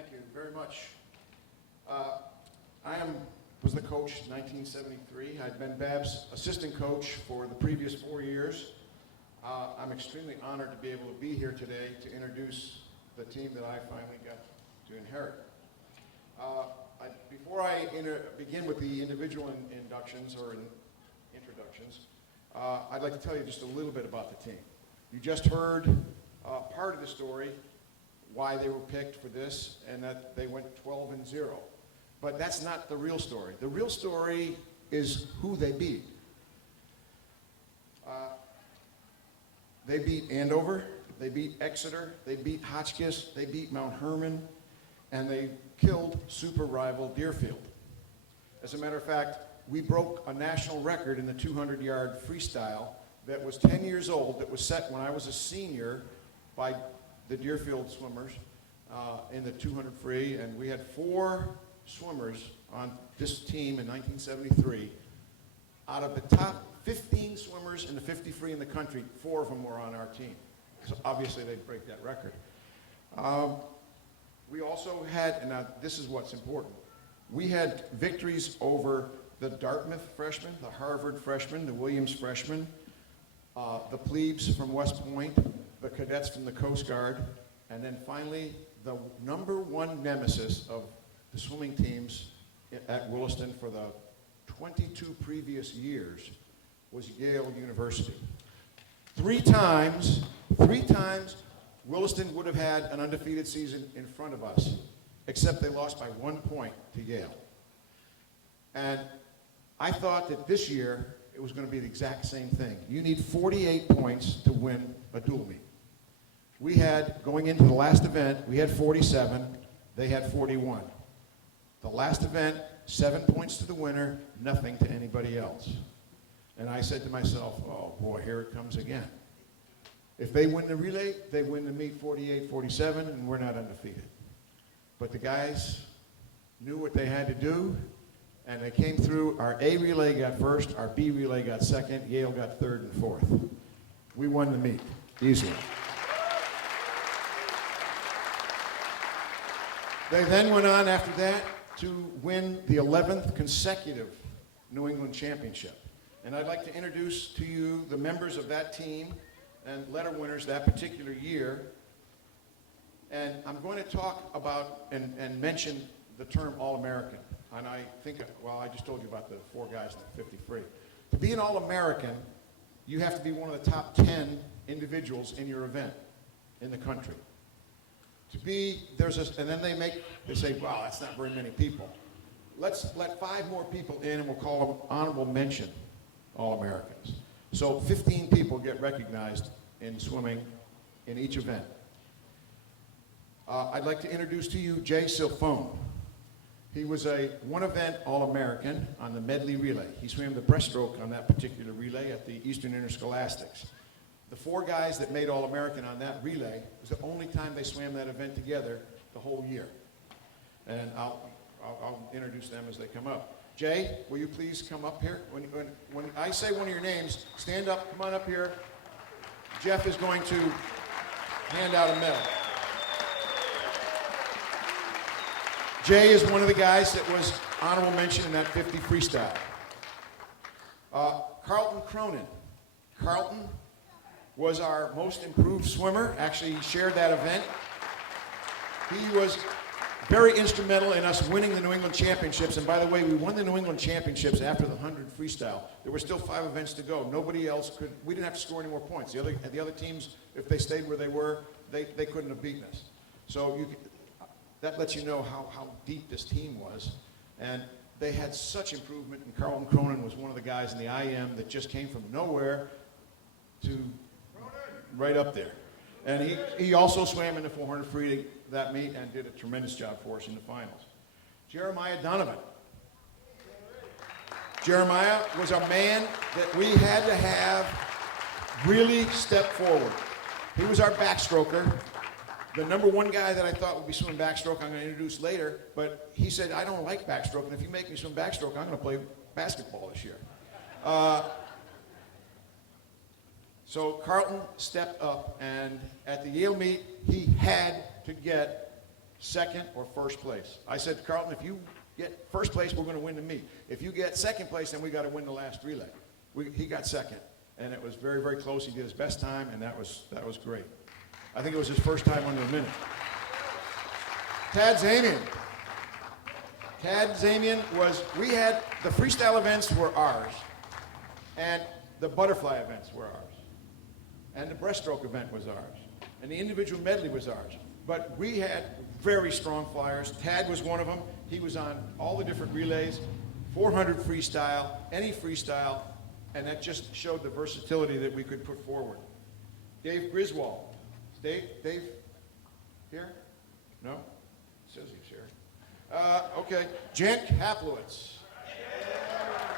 Thank you very much. Was the coach in 1973. I'd been Bab's assistant coach for the previous 4 years. I'm extremely honored to be able to be here today to introduce the team that I finally got to inherit. Before I begin with the individual inductions or introductions, I'd like to tell you just a little bit about the team. You just heard part of the story, why they were picked for this, and that they went 12-0. But that's not the real story. The real story is who they beat. They beat Andover, they beat Exeter, they beat Hotchkiss, they beat Mount Herman, and they killed super rival Deerfield. As a matter of fact, we broke a national record in the 200-yard freestyle that was 10 years old, that was set when I was a senior by the Deerfield swimmers in the 200 free, and we had 4 swimmers on this team in 1973. Out of the top 15 swimmers in the 50 free in the country, 4 of them were on our team. So obviously they'd break that record. We also had, and now this is what's important, we had victories over the Dartmouth freshmen, the Harvard freshmen, the Williams freshmen, the plebes from West Point, the cadets from the Coast Guard, and then finally the #1 nemesis of the swimming teams at Williston for the 22 previous years was Yale University. Three times, Williston would have had an undefeated season in front of us, except they lost by 1 point to Yale. And I thought that this year it was going to be the exact same thing. You need 48 points to win a dual meet. We had, going into the last event, we had 47, they had 41. The last event, 7 points to the winner, nothing to anybody else. And I said to myself, oh boy, here it comes again. If they win the relay, they win the meet 48-47, and we're not undefeated. But the guys knew what they had to do, and they came through. Our A relay got first, our B relay got second, Yale got third and fourth. We won the meet, easily. They then went on after that to win the 11th consecutive New England championship. And I'd like to introduce to you the members of that team and letter winners that particular year. And I'm going to talk about and mention the term All-American. And I think, well, I just told you about the 4 guys in the 50 free. To be an All-American, you have to be one of the top 10 individuals in your event in the country. To be, and then they say, wow, that's not very many people. Let's let 5 more people in and we'll call them honorable mention All-Americans. So 15 people get recognized in swimming in each event. I'd like to introduce to you Jay Silfone. He was a 1-event All-American on the medley relay. He swam the breaststroke on that particular relay at the Eastern Interscholastics. The 4 guys that made All-American on that relay was the only time they swam that event together the whole year. And I'll introduce them as they come up. Jay, will you please come up here? When I say one of your names, stand up, come on up here. Jeff is going to hand out a medal. Jay is one of the guys that was honorable mention in that 50 freestyle. Carlton Cronin. Carlton was our most improved swimmer. Actually, he shared that event. He was very instrumental in us winning the New England Championships. And by the way, we won the New England Championships after the 100 freestyle. There were still 5 events to go. Nobody else could, we didn't have to score any more points. The other teams, if they stayed where they were, they couldn't have beaten us. So that lets you know how deep this team was. And they had such improvement, and Carlton Cronin was one of the guys in the IM that just came from nowhere to right up there. And he also swam in the 400 free that meet and did a tremendous job for us in the finals. Jeremiah Donovan. Jeremiah was a man that we had to have really step forward. He was our backstroker. The #1 guy that I thought would be swimming backstroke, I'm going to introduce later, but he said, I don't like backstroke, and if you make me swim backstroke, I'm going to play basketball this year. So Carlton stepped up, and at the Yale meet, he had to get second, or first place. I said to Carlton, if you get first place, we're going to win the meet. If you get second place, then we got to win the last relay. He got second, and it was very, very close. He did his best time, and that was great. I think it was his first time under a minute. Tad Zamian we had, the freestyle events were ours, and the butterfly events were ours, and the breaststroke event was ours, and the individual medley was ours. But we had very strong flyers. Tad was one of them. He was on all the different relays, 400 freestyle, any freestyle, and that just showed the versatility that we could put forward. Dave Griswold. Dave here? No? Says he's here. Okay. Jan Kaplowitz.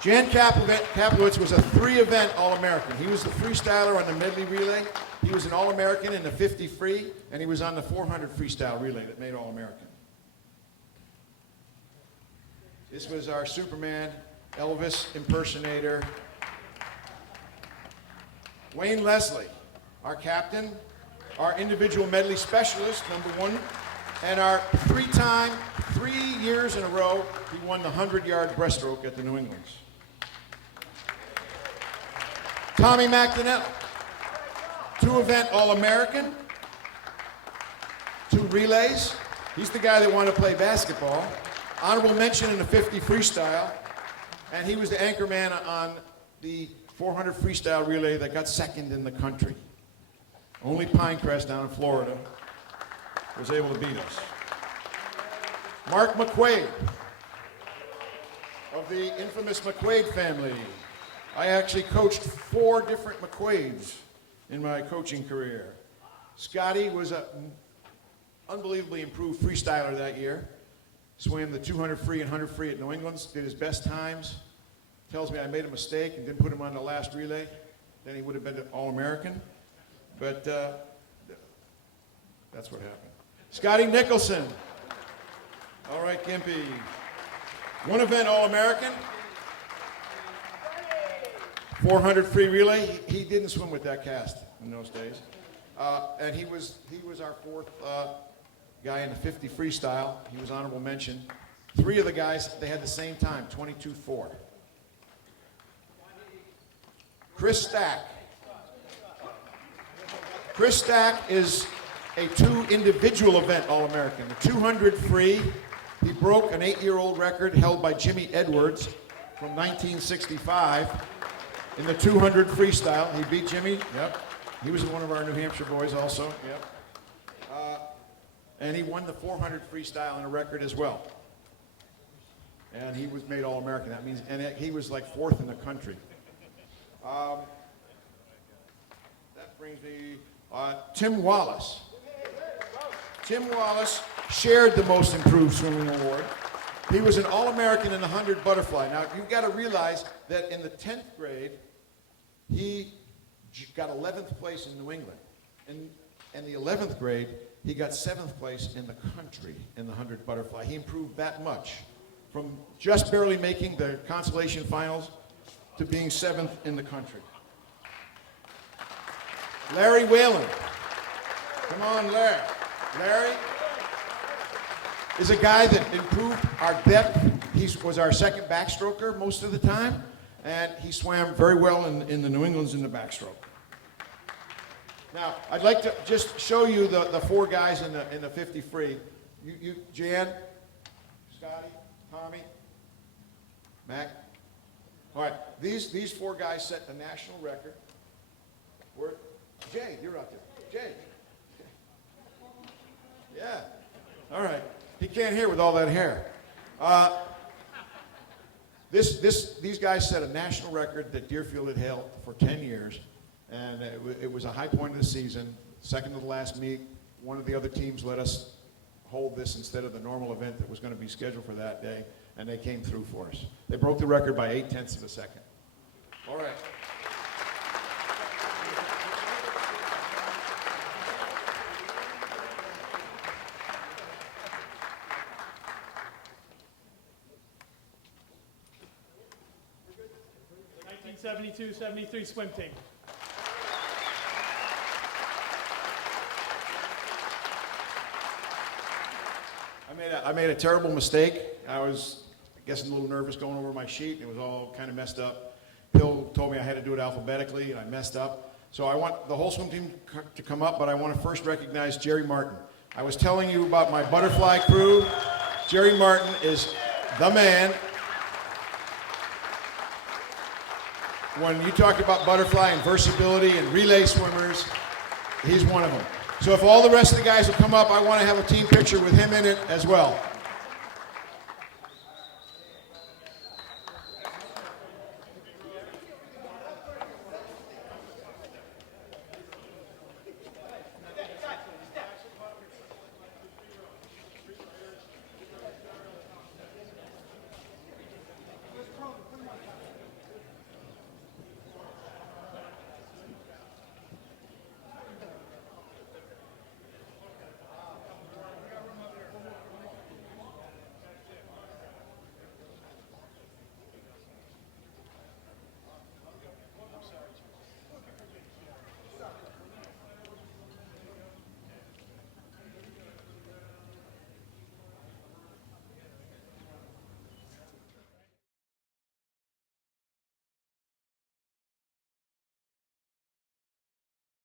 Jan Kaplowitz was a 3-event All-American. He was the freestyler on the medley relay. He was an All-American in the 50 free, and he was on the 400 freestyle relay that made All-American. This was our Superman, Elvis impersonator. Wayne Leslie, our captain, our individual medley specialist, #1, and our 3 years in a row, he won the 100-yard breaststroke at the New Englands. Tommy McDonnell, 2-event All-American, 2 relays. He's the guy that wanted to play basketball. Honorable mention in the 50 freestyle, and he was the anchor man on the 400 freestyle relay that got second in the country. Only Pinecrest down in Florida was able to beat us. Mark McQuaid, of the infamous McQuaid family. I actually coached 4 different McQuaids in my coaching career. Scotty was an unbelievably improved freestyler that year. Swam the 200 free and 100 free at New England's, did his best times. Tells me I made a mistake and didn't put him on the last relay. Then he would have been an All-American. But that's what happened. Scotty Nicholson. All right, Gimpy. 1-event All-American. 400 free relay. He didn't swim with that cast in those days. And he was our 4th guy in the 50 freestyle. He was honorable mention. 3 of the guys, they had the same time, 22.4. Chris Stack. Chris Stack is a 2 individual event All-American. The 200 free, he broke an 8-year-old record held by Jimmy Edwards from 1965 in the 200 freestyle. He beat Jimmy. Yep. He was one of our New Hampshire boys also. Yep. And he won the 400 freestyle in a record as well. And he was made All-American. That means, and he was like 4th in the country. That brings me Tim Wallace. Tim Wallace shared the Most Improved Swimming Award. He was an All-American in the 100 butterfly. Now, you've got to realize that in the 10th grade, he got 11th place in New England. In the 11th grade, he got 7th place in the country in the 100 butterfly. He improved that much, from just barely making the consolation finals to being 7th in the country. Larry Whalen. Come on, Larry. Larry is a guy that improved our depth. He was our second backstroker most of the time, and he swam very well in the New Englands in the backstroke. Now, I'd like to just show you the 4 guys in the 50 free. You Jan, Scotty, Tommy, Mac. All right, these 4 guys set the national record. Jay, you're out there. Jay. Yeah. All right. He can't hear with all that hair. These guys set a national record that Deerfield had held for 10 years, and it was a high point of the season. Second to the last meet, one of the other teams let us hold this instead of the normal event that was going to be scheduled for that day, and they came through for us. They broke the record by 0.8 of a second. All right. The 1972-73 swim team. I made a terrible mistake. I was, I guess, a little nervous going over my sheet. It was all kind of messed up. Bill told me I had to do it alphabetically, and I messed up. So I want the whole swim team to come up, but I want to first recognize Jerry Martin. I was telling you about my butterfly crew. Jerry Martin is the man. When you talk about butterfly and versatility and relay swimmers, he's one of them. So if all the rest of the guys will come up, I want to have a team picture with him in it as well.